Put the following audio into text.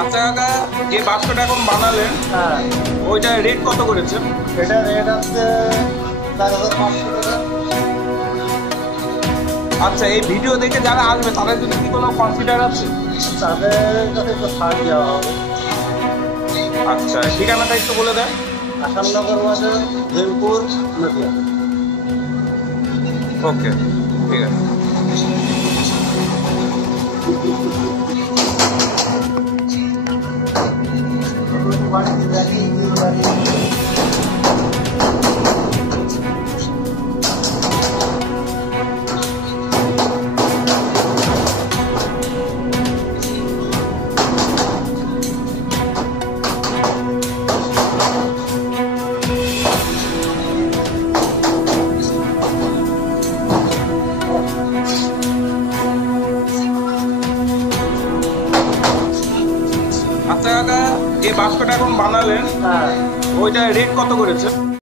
আচ্ছা কাকা, যে বাক্সটা এখন বানালেন হ্যাঁ, ওইটার রেট কত করেছেন? এটা রেট আছে 4,500 টাকা। আচ্ছা, এই ভিডিও দেখে যারা আসবে তাদের জন্য কি কোনো কনসিডার আছে? তাদের কাছে একটু ছাড় দেওয়া হবে। আচ্ছা, ঠিকানাটা একটু বলে দেন। আসামনগর বাজার, ভীমপুর, নদিয়া। ওকে, ঠিক আছে। বাড়িতে দেখি আচ্ছা কাকা, যে বাক্সটা এখন বানালেন হ্যাঁ, ওইটার রেট কত করেছেন?